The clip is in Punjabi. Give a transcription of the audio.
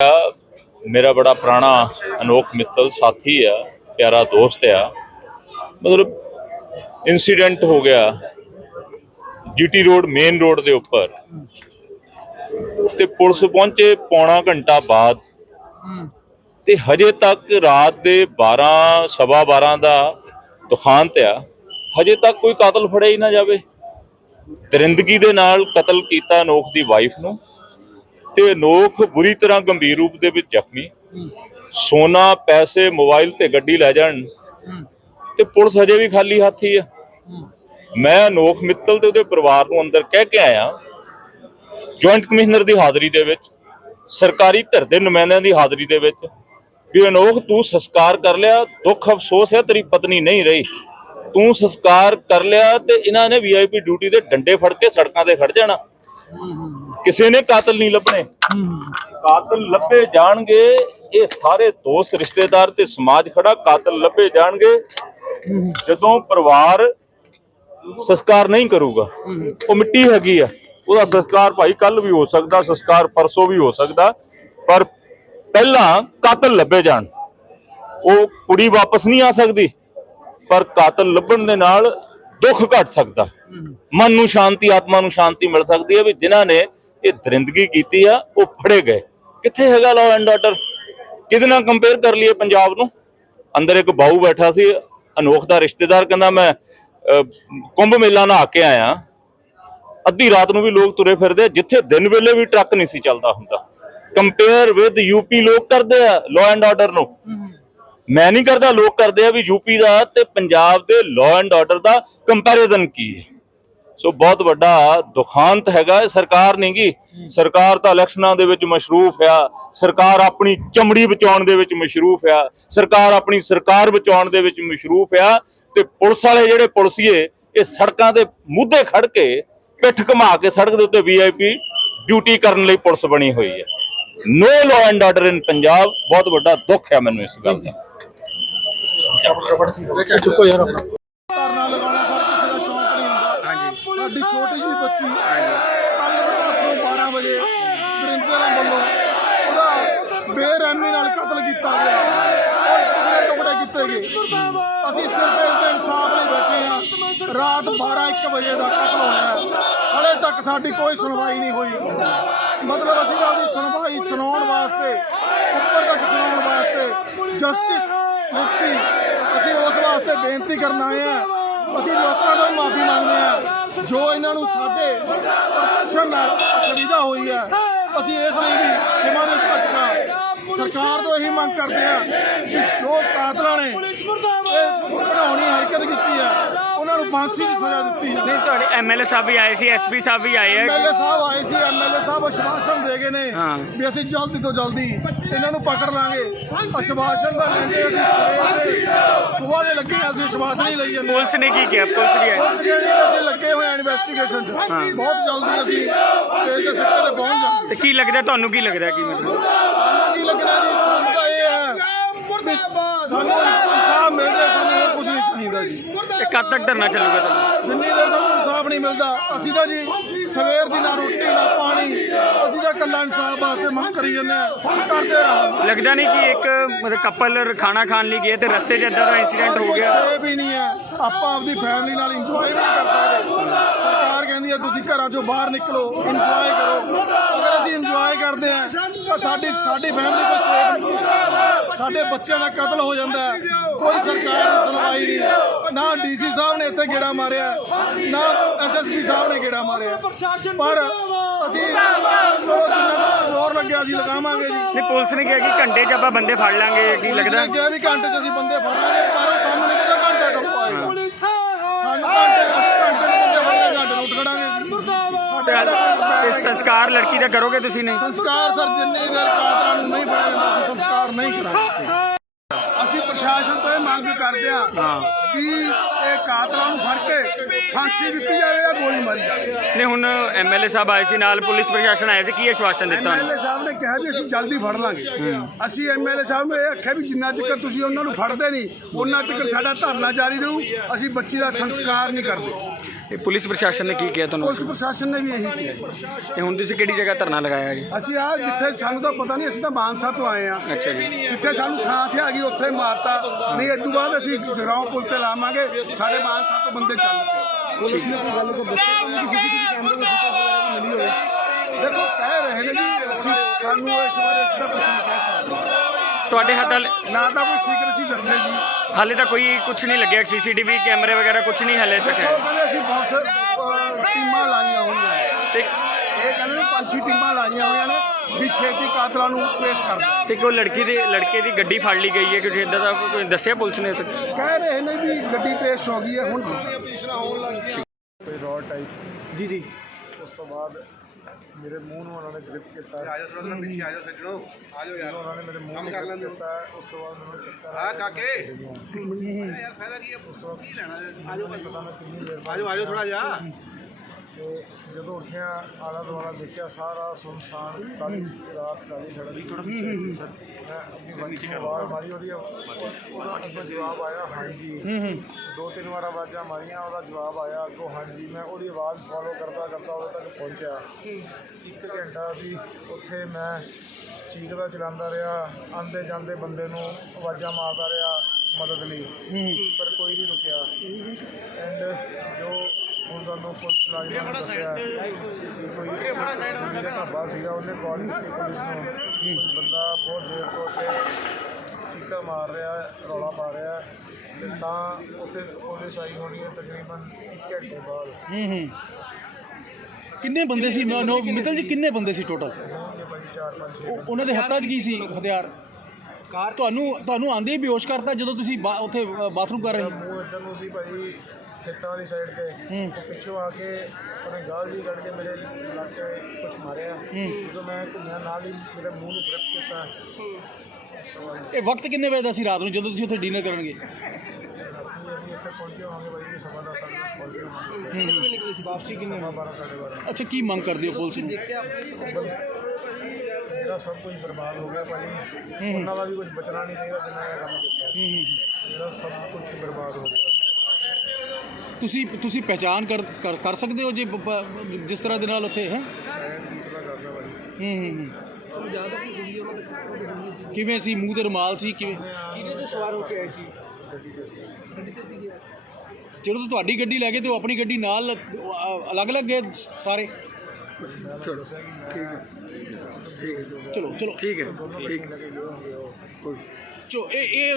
ਆ, ਮੇਰਾ ਬੜਾ ਪੁਰਾਣਾ ਅਨੋਖ ਮਿੱਤਲ ਸਾਥੀ ਆ ਪਿਆਰਾ ਦੋਸਤ ਆ। ਮਤਲਬ ਇਨਸੀਡੈਂਟ ਹੋ ਗਿਆ ਜੀਟੀ ਰੋਡ ਮੇਨ ਰੋਡ ਦੇ ਉੱਪਰ। ਤੇ ਪੁਲਿਸ ਪਹੁੰਚੇ ਪੌਣਾ ਘੰਟਾ ਬਾਅਦ। ਤੇ ਹਜੇ ਤੱਕ ਰਾਤ ਦੇ 12 ਸਵਾ 12 ਦਾ ਦੁਖਾਂਤ ਆ। ਹਜੇ ਤੱਕ ਕੋਈ ਕਾਤਲ ਫੜਿਆ ਹੀ ਨਾ ਜਾਵੇ। ਦਰਿੰਦਗੀ ਦੇ ਨਾਲ ਕਤਲ ਕੀਤਾ ਅਨੋਖ ਦੀ ਵਾਈਫ ਨੂੰ। ਤੇ ਅਨੋਖ ਬੁਰੀ ਤਰ੍ਹਾਂ ਗੰਭੀਰ ਰੂਪ ਦੇ ਵਿੱਚ ਜ਼ਖਮੀ। ਸੋਨਾ, ਪੈਸੇ, ਮੋਬਾਈਲ ਤੇ ਗੱਡੀ ਲੈ ਜਾਣ ਤੇ ਪੁਲਿਸ ਹਜੇ ਵੀ ਖਾਲੀ ਹੱਥ ਹੀ ਆ। ਮੈਂ ਅਨੋਖ ਮਿੱਤਲ ਤੇ ਉਹਦੇ ਪਰਿਵਾਰ ਨੂੰ ਅੰਦਰ ਕਹਿ ਕੇ ਆਇਆ। ਜੁਆਇੰਟ ਕਮਿਸ਼ਨਰ ਦੀ ਹਾਜ਼ਰੀ ਦੇ ਵਿੱਚ, ਸਰਕਾਰੀ ਧਿਰ ਦੇ ਨੁਮਾਇੰਦਿਆਂ ਦੀ ਹਾਜ਼ਰੀ ਦੇ ਵਿੱਚ ਵੀ ਅਨੋਖ ਤੂੰ ਸੰਸਕਾਰ ਕਰ ਲਿਆ, ਦੁੱਖ ਅਫਸੋਸ ਹੈ, ਤੇਰੀ ਪਤਨੀ ਨਹੀਂ ਰਹੀ। ਤੂੰ ਸੰਸਕਾਰ ਕਰ ਲਿਆ ਤੇ ਇਹਨਾਂ ਨੇ ਵੀਆਈਪੀ ਡਿਊਟੀ ਦੇ ਡੰਡੇ ਫੜ ਕੇ ਸੜਕਾਂ ਤੇ ਖੜ ਜਾਣਾ। ਕਿਸੇ ਨੇ ਕਾਤਲ ਨਹੀਂ ਲੱਭਣੇ। ਕਾਤਲ ਲੱਭੇ ਜਾਣਗੇ, ਇਹ ਸਾਰੇ ਦੋਸਤ ਰਿਸ਼ਤੇਦਾਰ ਤੇ ਸਮਾਜ ਖੜਾ ਕਾਤਲ ਲੱਭੇ ਜਾਣਗੇ। ਜਦੋਂ ਪਰਿਵਾਰ ਸੰਸਕਾਰ ਨਹੀਂ ਕਰੂਗਾ, ਉਹ ਮਿੱਟੀ ਹੈਗੀ ਆ। ਉਹਦਾ ਸੰਸਕਾਰ ਭਾਈ ਕੱਲ ਵੀ ਹੋ ਸਕਦਾ, ਸੰਸਕਾਰ ਪਰਸੋਂ ਵੀ ਹੋ ਸਕਦਾ, ਪਰ ਪਹਿਲਾਂ ਕਾਤਲ ਲੱਭੇ ਜਾਣ। ਉਹ ਕੁੜੀ ਵਾਪਸ ਨਹੀਂ ਆ ਸਕਦੀ, ਪਰ ਕਾਤਲ ਲੱਭਣ ਦੇ ਨਾਲ ਦੁੱਖ ਘਟ ਸਕਦਾ। ਮਨ ਨੂੰ ਸ਼ਾਂਤੀ ਆਤਮਾ ਨੂੰ ਸ਼ਾਂਤੀ ਮਿਲ ਸਕਦੀ ਹੈ ਵੀ ਜਿਨ੍ਹਾਂ ਨੇ ਇਹ ਦਰਿੰਦਗੀ ਕੀਤੀ ਆ ਉਹ ਫੜੇ ਗਏ। ਕਿੱਥੇ ਹੈਗਾ ਲਾਅ ਐਂਡ ਆਰਡਰ ਕਿਹਦੇ ਨਾਲ ਕੰਪੇਅਰ ਕਰ ਲਈਏ ਪੰਜਾਬ ਨੂੰ? ਅੰਦਰ ਇੱਕ ਬਾਊ ਬੈਠਾ ਸੀ ਅਨੋਖ ਦਾ ਰਿਸ਼ਤੇਦਾਰ ਕਹਿੰਦਾ ਮੈਂ ਕੁੰਭ ਮੇਲਾ ਨਹਾ ਕੇ ਆਇਆ। ਅੱਧੀ ਰਾਤ ਨੂੰ ਵੀ ਲੋਕ ਤੁਰੇ ਫਿਰਦੇ ਆ, ਜਿੱਥੇ ਦਿਨ ਵੇਲੇ ਵੀ ਟਰੱਕ ਨਹੀਂ ਸੀ ਚੱਲਦਾ ਹੁੰਦਾ। ਕੰਪੇਅਰ ਵਿਦ ਯੂਪੀ ਲੋਕ ਕਰਦੇ ਆ ਲਾਅ ਐਂਡ ਆਰਡਰ ਨੂੰ। ਮੈਂ ਨਹੀਂ ਕਰਦਾ ਲੋਕ ਕਰਦੇ ਆ ਵੀ ਯੂਪੀ ਦਾ ਤੇ ਪੰਜਾਬ ਦੇ ਲਾਅ ਐਂਡ ਆਰਡਰ ਦਾ ਕੰਪੈਰੀਜ਼ਨ ਕੀ ਹੈ? ਸੋ ਬਹੁਤ ਵੱਡਾ ਦੁਖਾਂਤ ਹੈਗਾ ਇਹ ਸਰਕਾਰ ਨਹੀਂ ਗੀ। ਸਰਕਾਰ ਤਾਂ ਇਲੈਕਸ਼ਨਾਂ ਦੇ ਵਿੱਚ ਮਸ਼ਰੂਫ ਆ। ਸਰਕਾਰ ਆਪਣੀ ਚਮੜੀ ਬਚਾਉਣ ਦੇ ਵਿੱਚ ਮਸ਼ਰੂਫ ਆ। ਸਰਕਾਰ ਆਪਣੀ ਸਰਕਾਰ ਬਚਾਉਣ ਦੇ ਵਿੱਚ ਮਸ਼ਰੂਫ ਆ। ਤੇ ਪੁਲਿਸ ਵਾਲੇ ਜਿਹੜੇ ਪੁਲਸੀਏ ਇਹ ਸੜਕਾਂ ਦੇ ਮੁੱਦੇ ਖੜ ਕੇ ਪਿੱਠ ਘੁਮਾ ਕੇ ਸੜਕ ਦੇ ਉੱਤੇ ਵੀਆਈਪੀ ਡਿਊਟੀ ਕਰਨ ਲਈ ਪੁਲਿਸ ਬਣੀ ਹੋਈ ਹੈ। No law and order in Punjab ਬਹੁਤ ਵੱਡਾ ਦੁੱਖ ਹੈ ਮੈਨੂੰ ਇਸ ਗੱਲ ਦਾ ਧਰਨਾ ਲਗਾਉਣਾ ਸਰ ਕਿਸੇ ਦਾ ਸ਼ੌਂਕ ਨਹੀਂ ਹੁੰਦਾ ਹਾਂਜੀ ਸਾਡੀ ਛੋਟੀ ਕੱਲ ਰਾਤ ਨੂੰ 12 ਵਜੇ ਦਰਿੰਦਿਆਂ ਵੱਲੋਂ ਉਹਦਾ ਬੇਰਹਿਮੀ ਨਾਲ ਕਤਲ ਕੀਤਾ ਗਿਆ। ਔਰ ਟੁਕੜੇ ਟੁਕੜੇ ਕੀਤੇ ਗਏ। ਅਸੀਂ ਸਿਰਫ ਇਸ ਦੇ ਇਨਸਾਫ ਲਈ ਬੈਠੇ ਹਾਂ। ਰਾਤ 12 1 ਵਜੇ ਦਾ ਕਤਲ ਹੋਇਆ ਹੈ। ਹਲੇ ਤੱਕ ਸਾਡੀ ਕੋਈ ਸੁਣਵਾਈ ਨਹੀਂ ਹੋਈ। ਮਤਲਬ ਅਸੀਂ ਆਪਣੀ ਸੁਣਵਾਈ ਸੁਣਾਉਣ ਵਾਸਤੇ, ਉੱਪਰ ਤੱਕ ਸੁਣਾਉਣ ਵਾਸਤੇ ਜਸਟਿਸ ਮੁਕਤੀ ਅਸੀਂ ਉਸ ਵਾਸਤੇ ਬੇਨਤੀ ਕਰਨ ਆਏ ਹਾਂ। ਅਸੀਂ ਲੋਕਾਂ ਤੋਂ ਮਾਫੀ ਮੰਗਦੇ ਹਾਂ। ਜੋ ਇਹਨਾਂ ਨੂੰ ਸਾਡੇ ਪ੍ਰਦਰਸ਼ਨ ਨਾਲ ਖਰੀਦਾ ਹੋਈ ਹੈ, ਅਸੀਂ ਇਸ ਲਈ ਵੀ ਜਿਮਾ ਦੇ ਭੱਜਣਾ ਸਰਕਾਰ ਤੋਂ ਇਹੀ ਮੰਗ ਕਰਦੇ ਹਾਂ ਕਿ ਜੋ ਕਾਤਲਾਂ ਨੇ ਇਹ ਬਣਾਉਣੀ ਹਰਕਤ ਕੀਤੀ ਹੈ ਉਹਨਾਂ ਨੂੰ ਫਾਂਸੀ ਦੀ ਸਜ਼ਾ ਦਿੱਤੀ ਜਾਵੇ। ਨਹੀਂ ਤੁਹਾਡੇ ਐਮਐਲਏ ਸਾਹਿਬ ਵੀ ਆਏ ਸੀ ਐਸਪੀ ਸਾਹਿਬ ਵੀ ਆਏ ਐਮਐਲਏ ਹੈ ਸਾਹਿਬ ਆਏ ਸੀ ਐਮਐਲਏ ਸਾਹਿਬ ਆਸ਼ਵਾਸਨ ਦੇ ਗਏ ਨੇ ਹਾਂ। ਵੀ ਅਸੀਂ ਜਲਦੀ ਤੋਂ ਜਲਦੀ ਇਹਨਾਂ ਨੂੰ ਪਕੜ ਲਾਂਗੇ। ਆਸ਼ਵਾਸਨ ਦਾ ਲੈਂਦੇ ਅਸੀਂ ਸਵੇਰ ਦੇ। ਸਵੇਰ ਦੇ ਲੱਗੇ ਹਾਂ, ਅਸੀਂ ਆਸ਼ਵਾਸਨ ਹੀ ਲਈ ਜਾਂਦੇ ਹਾਂ। ਪੁਲਿਸ ਨੇ ਕੀ ਕਿਹਾ? ਪੁਲਿਸ ਨੇ ਆਈ ਪੁਲਿਸ ਜਿਹੜੀ ਅਸੀਂ ਲੱਗੇ ਹੋਏ ਆ ਇਨਵੈਸਟੀਗੇਸ਼ਨ 'ਚ। ਬਹੁਤ ਜਲਦੀ ਅਸੀਂ ਤੇਜ਼ ਦੇ ਸਿੱਟੇ ਤੇ ਪਹੁੰਚ ਜਾਵਾਂਗੇ ਤੇ ਕੀ ਲੱਗਦਾ ਤੁਹਾਨੂੰ ਕੀ ਲੱਗਦਾ ਕੀ ਮਤਲਬ? ਕੀ ਲੱਗਣਾ ਜੀ? ਸਾਨੂੰ ਹੋਰ ਕੁਝ ਨਹੀਂ ਚਾਹੀਦਾ ਜੀ। ਇਹ ਕਦ ਤੱਕ ਧਰਨਾ ਚੱਲੂਗਾ ਤੁਹਾਨੂੰ। ਜਿੰਨੀ ਦੇਰ ਸਾਨੂੰ ਇਨਸਾਫ ਨਹੀਂ ਮਿਲਦਾ ਅਸੀਂ ਤਾਂ ਜੀ ਸਵੇਰ ਦੀ ਨਾ ਰੋਟੀ ਨਾ ਪਾਣੀ ਅਸੀਂ ਤਾਂ ਕੱਲਾ ਇਨਸਾਫ ਵਾਸਤੇ ਮੰਗ ਕਰੀ ਜਾਂਦੇ ਆ ਕਰਦੇ ਰਹਾਂਗੇ। ਲੱਗਦਾ ਨਹੀਂ ਕਿ ਇੱਕ ਮਤਲਬ ਕਪਲ ਖਾਣਾ ਖਾਣ ਲਈ ਗਏ ਤੇ ਰਸਤੇ 'ਚ ਇਦਾਂ ਦਾ ਇਨਸੀਡੈਂਟ ਹੋ ਗਿਆ? ਇਹ ਵੀ ਨਹੀਂ ਹੈ। ਆਪਾਂ ਆਪਦੀ ਫੈਮਿਲੀ ਨਾਲ ਇੰਜੋਏ ਵੀ ਨਹੀਂ ਕਰ ਸਕਦੇ ਹੈ ਤੁਸੀਂ ਘਰਾਂ ਚੋਂ ਬਾਹਰ ਨਿਕਲੋ ਇੰਜੋਏ ਕਰੋ। ਅਗਰ ਅਸੀਂ ਇੰਜੋਏ ਕਰਦੇ ਹਾਂ ਤਾਂ ਸਾਡੀ ਸਾਡੀ ਫੈਮਿਲੀ ਕੋਈ ਸੇਫ ਨਹੀਂ ਹੈ ਸਾਡੇ ਬੱਚਿਆਂ ਦਾ ਕਤਲ ਹੋ ਜਾਂਦਾ ਹੈ। ਕੋਈ ਸਰਕਾਰ ਦੀ ਸੁਣਵਾਈ ਨਹੀਂ। ਨਾ ਡੀਸੀ ਸਾਹਿਬ ਨੇ ਇੱਥੇ ਗੇੜਾ ਮਾਰਿਆ ਨਾ ਐਸਐਸਪੀ ਸਾਹਿਬ ਨੇ ਗੇੜਾ ਮਾਰਿਆ ਪਰ ਅਸੀਂ ਜ਼ੋਰ ਲੱਗਿਆ ਅਸੀਂ ਲਗਾਵਾਂਗੇ ਜੀ। ਨਹੀਂ ਪੁਲਿਸ ਨੇ ਕਿਹਾ ਕਿ ਘੰਟੇ 'ਚ ਆਪਾਂ ਬੰਦੇ ਫੜ ਲਾਂਗੇ ਕੀ ਲੱਗਦਾ? ਲੱਗਿਆ ਵੀ ਘੰਟੇ 'ਚ ਅਸੀਂ ਬੰਦੇ ਫੜਾਂਗੇ ਪਰ ਸਾਨੂੰ ਨਹੀਂ ਪਤਾ ਘੰਟਾ ਕਦੋਂ ਆਏਗਾ। ਸਾਨੂੰ ਘੰਟੇ ਨੂੰ ਬੰਦੇ ਫੜਾਂਗੇ ਘੰਟੇ ਨੂੰ ਉੱਠ ਖੜਾਂਗੇ ਤੇ ਸੰਸਕਾਰ ਲੜਕੀ ਦਾ ਕਰੋਗੇ ਤੁਸੀਂ ਨਹੀਂ? ਸੰਸਕਾਰ ਸਰ ਜਿੰਨੀ ਦੇਰ ਕਾਤਲਾਂ ਨੂੰ ਨਹੀਂ ਜਾਂਦਾ ਅਸੀਂ ਸੰਸਕਾਰ ਨਹੀਂ ਕਰਾਂਗੇ। ਅਸੀਂ ਪ੍ਰਸ਼ਾਸਨ ਤੋਂ ਇਹ ਮੰਗ ਕਰਦੇ ਹਾਂ ਵੀ ਇਹ ਕਾਤਲਾਂ ਨੂੰ ਫੜ ਕੇ ਫਾਂਸੀ ਦਿੱਤੀ ਜਾਵੇ ਜਾਂ ਗੋਲੀ ਮਾਰੀ ਜਾਵੇ ਨੇ ਹੁਣ ਐਮਐਲਏ ਸਾਹਿਬ ਆਏ ਸੀ ਨਾਲ ਪੁਲਿਸ ਪ੍ਰਸ਼ਾਸਨ ਆਇਆ ਸੀ ਕੀ ਆਸ਼ਵਾਸਨ ਦਿੱਤਾ ਐਮਐਲਏ ਸਾਹਿਬ ਨੇ ਕਿਹਾ ਵੀ ਅਸੀਂ ਜਲਦੀ ਫੜ ਲਾਂਗੇ। ਅਸੀਂ ਐਮਐਲਏ ਸਾਹਿਬ ਨੂੰ ਇਹ ਆਖਿਆ ਵੀ ਜਿੰਨਾ ਚਿਰ ਤੁਸੀਂ ਉਹਨਾਂ ਨੂੰ ਫੜਦੇ ਨਹੀਂ ਉਹਨਾਂ ਚਿਰ ਸਾਡਾ ਧਰਨਾ ਜਾਰੀ ਰਹੂ ਅਸੀਂ ਬੱਚੀ ਦਾ ਸੰਸਕਾਰ ਨਹੀਂ ਕਰਦੇ। ਇਹ ਪੁਲਿਸ ਪ੍ਰਸ਼ਾਸਨ ਨੇ ਕੀ ਕਿਹਾ ਤੁਹਾਨੂੰ? ਪੁਲਿਸ ਪ੍ਰਸ਼ਾਸਨ ਨੇ ਵੀ ਇਹੀ ਕਿਹਾ। ਤੇ ਹੁਣ ਤੁਸੀਂ ਕਿਹੜੀ ਜਗ੍ਹਾ ਧਰਨਾ ਲਗਾਇਆ ਜੀ? ਅਸੀਂ ਆ ਜਿੱਥੇ ਸਾਨੂੰ ਤਾਂ ਪਤਾ ਨਹੀਂ ਅਸੀਂ ਤਾਂ ਮਾਨਸਾ ਤੋਂ ਆਏ ਆ ਅੱਛਾ ਜੀ। ਜਿੱਥੇ ਸਾਨੂੰ ਥਾਂ ਤੇ ਆ ਗਈ ਉੱਥੇ ਮਾਰਤਾ। ਨਹੀਂ ਇਸ ਤੋਂ ਬਾਅਦ ਅਸੀਂ ਜਗਰਾਉਂ ਪੁਲ ਤੇ ਲਾਵਾਂਗੇ। ਸਾਡੇ ਮਾਨਸਾ ਤੋਂ ਬੰਦੇ ਚੱਲ ਪਏ। ਪੁਲਿਸ ਨੇ ਕੋਈ ਗੱਲ ਕੋ ਦੇਖੋ ਕਹਿ ਰਹੇ ਨੇ ਜੀ ਅਸੀਂ ਸਾਨੂੰ ਇਸ ਬਾਰੇ ਇਸ ਦਾ ਕੁਝ ਨਹੀਂ ਕਹਿ ਸਕਦੇ। ਤੁਹਾਡੇ ਹੱਥ ਨਾ ਤਾਂ ਕੋਈ ਸੀਕ੍ਰੇਸੀ ਦੱਸੇ ਜੀ। ਹਾਲੇ ਤਾਂ ਕੋਈ ਕੁਝ ਨਹੀਂ ਲੱਗਿਆ ਸੀਸੀਟੀਵੀ ਕੈਮਰੇ ਵਗੈਰਾ ਕੁਝ ਨਹੀਂ ਹਲੇ ਤੱਕ। ਹੈ ਅਸੀਂ ਬਹੁਤ ਟੀਮਾਂ ਲਾਈਆਂ ਹੋਈਆਂ। ਤੇ ਇਹ ਕਹਿੰਦੇ ਨੇ ਪੰਜ ਛੇ ਟੀਮਾਂ ਲਾਈਆਂ ਹੋਈਆਂ ਨੇ ਵੀ ਛੇਤੀ ਕਾਤਲਾਂ ਨੂੰ ਪੇਸ਼ ਕਰ ਦਿਓ। ਤੇ ਕੋਈ ਲੜਕੀ ਦੀ ਲੜਕੇ ਦੀ ਗੱਡੀ ਫੜ ਲਈ ਗਈ ਹੈ ਕੁਝ ਇਦਾਂ ਦਾ ਕੋਈ ਦੱਸਿਆ ਪੁਲਿਸ ਨੇ ਤੱਕ ਕਹਿ ਰਹੇ ਨੇ ਵੀ ਗੱਡੀ ਟ੍ਰੇਸ ਹੋ ਗਈ ਹੈ ਹੁਣ। ਕੋਈ ਰੋਡ ਟਾਈਪ ਜੀ ਜੀ। ਉਸ ਤੋਂ ਬਾਅਦ ਮੇਰੇ ਮੂੰਹ ਨੂੰ ਉਹਨਾਂ ਨੇ ਗ੍ਰਿਪ ਕੀਤਾ। ਆਜੋ ਥੋੜਾ ਥੋੜਾ ਪਿੱਛੇ ਆਜੋ ਸੱਜਣੋ ਆਜੋ ਯਾਰ। ਉਹਨਾਂ ਨੇ ਮੇਰੇ ਮੂੰਹ ਕੰਮ ਨੂੰ ਕਰ grip ਲੈਂਦੇ ਹੋ। ਕੀਤਾ ਉਸ ਤੋਂ ਬਾਅਦ ਮੈਨੂੰ ਚੱਕਰ ਹਾਂ ਕਾਕੇ। ਯਾਰ ਫਾਇਦਾ ਕੀ ਹੈ? ਕੀ ਲੈਣਾ ਆਜੋ ਪਤਾ ਮੈਂ ਕਿੰਨੀ ਦੇਰ ਬਾਅਦ ਆਜੋ ਆਜੋ ਥੋੜਾ ਜਿਹਾ। ਤੇ ਜਦੋਂ ਉੱਠਿਆ ਆਲਾ ਦੁਆਲਾ ਦੇਖਿਆ ਸਾਰਾ ਸੁਨਸਾਨ ਕਾਲੀ ਰਾਤ ਕਾਲੀ ਸੜਕ ਮੈਂ ਆਪਣੀ ਵਾਈਫ ਨੂੰ ਆਵਾਜ਼ ਮਾਰੀ ਉਹਦੀ ਉਹਦਾ ਅੱਗੋਂ ਜਵਾਬ ਆਇਆ ਹਾਂਜੀ। ਦੋ ਤਿੰਨ ਵਾਰ ਆਵਾਜ਼ਾਂ ਮਾਰੀਆਂ ਉਹਦਾ ਜਵਾਬ ਆਇਆ ਅੱਗੋਂ ਹਾਂਜੀ ਮੈਂ ਉਹਦੀ ਆਵਾਜ਼ ਫੋਲੋ ਕਰਦਾ ਕਰਦਾ ਉਹਦੇ ਤੱਕ ਪਹੁੰਚਿਆ। ਇੱਕ ਘੰਟਾ ਸੀ ਉੱਥੇ ਮੈਂ ਚੀਕਦਾ ਚਲਾਉਂਦਾ ਰਿਹਾ ਆਂਦੇ ਜਾਂਦੇ ਬੰਦੇ ਨੂੰ ਆਵਾਜ਼ਾਂ ਮਾਰਦਾ ਰਿਹਾ ਮਦਦ ਲਈ। ਪਰ ਕੋਈ ਨਹੀਂ ਰੁਕਿਆ। ਤੁਹਾਨੂੰ ਪੁਲਿਸ ਲਾਈਨ ਨੇ ਦੱਸਿਆ ਕਿ ਕੋਈ ਜਿਹੜਾ ਢਾਬਾ ਸੀਗਾ ਉਹਨੇ ਕਾਲ ਕੀਤੀ ਪੁਲਿਸ ਨੂੰ। ਬੰਦਾ ਬਹੁਤ ਦੇਰ ਤੋਂ ਉੱਤੇ ਚੀਕਾ ਮਾਰ ਰਿਹਾ ਹੈ, ਰੌਲਾ ਪਾ ਰਿਹਾ। ਹੈ ਤੇ ਤਾਂ ਉੱਥੇ ਪੁਲਿਸ ਆਈ ਹੋਣੀ ਹੈ ਤਕਰੀਬਨ ਇੱਕ ਘੰਟੇ ਬਾਅਦ। ਹੂੰ ਹੂੰ। ਕਿੰਨੇ ਬੰਦੇ ਸੀ? ਨੋ ਨੋ- ਮਿੱਤਲ ਜੀ ਕਿੰਨੇ ਬੰਦੇ ਸੀ ਟੋਟਲ ਉਹਨਾਂ ਦੇ ਹੱਥਾਂ 'ਚ ਕੀ ਸੀ? ਹਥਿਆਰ? ਕਾਰ ਤੁਹਾਨੂੰ ਤੁਹਾਨੂੰ ਆਂਦੇ ਹੀ ਬੇਹੋਸ਼ ਕਰਤਾ ਜਦੋਂ ਤੁਸੀਂ ਉੱਥੇ ਬਾਥਰੂਮ ਕਰ ਰਹੇ ਸੀ ਮੂੰਹ ਇੱਧਰ ਨੂੰ ਸੀ ਭਾਈ। ਖੇਤਾਂ ਵਾਲੀ ਸਾਈਡ ਤੇ ਉਹ ਪਿੱਛੋਂ ਆ ਕੇ ਉਹਨੇ ਗਾਲ ਜੀ ਕੱਢ ਕੇ ਮੇਰੇ ਲੱਗ ਕੇ ਕੁਛ ਮਾਰਿਆ। ਜਦੋਂ ਮੈਂ ਘੁੰਮਿਆ ਨਾਲ ਹੀ ਮੇਰੇ ਮੂੰਹ ਨੂੰ ਗ੍ਰਿਪ ਕੀਤਾ। ਇਹ ਵਕਤ ਕਿੰਨੇ ਵਜੇ ਦਾ ਸੀ ਰਾਤ ਨੂੰ? ਜਦੋਂ ਤੁਸੀਂ ਉੱਥੇ ਡਿਨਰ ਕਰਨਗੇ? ਰਾਤੀ ਅਸੀਂ ਇੱਥੇ ਪਹੁੰਚੇ ਹੋਵਾਂਗੇ ਭਾਈ ਸਵਾ ਦਸ ਸਾਢੇ ਦਸ ਪਹੁੰਚੇ ਹੋਵਾਂਗੇ। ਕਿੰਨੇ ਨਿਕਲੇ ਸੀ? ਵਾਪਸੀ ਕਿੰਨੇ ਸਵਾ ਬਾਰਾਂ ਸਾਢੇ ਬਾਰਾਂ। ਅੱਛਾ ਕੀ ਮੰਗ ਕਰਦੇ ਹੋ ਪੁਲਿਸ ਨੂੰ? ਮੇਰਾ ਸਭ ਕੁਝ ਬਰਬਾਦ ਹੋ ਗਿਆ ਭਾਈ। ਉਹਨਾਂ ਦਾ ਵੀ ਕੁਝ ਬਚਣਾ ਨਹੀਂ ਚਾਹੀਦਾ ਜਿੰਨਾ ਇਹ ਕੰਮ ਕੀਤਾ। ਮੇਰਾ ਸਭ ਕੁਝ ਬਰਬਾਦ ਹੋ ਗਿਆ। ਤੁਸੀਂ ਤੁਸੀਂ ਪਹਿਚਾਨ ਕਰ ਕਰ- ਕਰ ਸਕਦੇ ਹੋ ਜੇ ਬ- ਬ- ਜਿਸ ਤਰ੍ਹਾਂ ਦੇ ਨਾਲ ਉੱਥੇ ਹੈ? ਸ਼ਾਇਦ ਕੀ ਪਤਾ ਕਰਦਾ ਭਾਈ ਹੂੰ ਹੂੰ ਹੂੰ। ਕਿਵੇਂ ਸੀ? ਮੂੰਹ ਤੇ ਰੁਮਾਲ ਸੀ? ਕਿਵੇਂ? ਗੱਡੀ ਤੇ ਸੀ? ਜਦੋਂ ਤੋਂ ਤੁਹਾਡੀ ਗੱਡੀ ਲੈ ਕੇ ਤੇ ਉਹ ਆਪਣੀ ਗੱਡੀ ਨਾਲ ਅਲੱਗ-ਅਲੱਗ ਗਏ ਸਾਰੇ? ਚਲੋ ਠੀਕ ਹੈ। ਠੀਕ ਹੈ। ਚਲੋ ਚਲੋ। ਠੀਕ ਹੈ। ਠੀਕ ਲੱਗੇ ਜੋ ਹੋਗੇ ਉਹ ਚੋ ਇਹ ਇਹ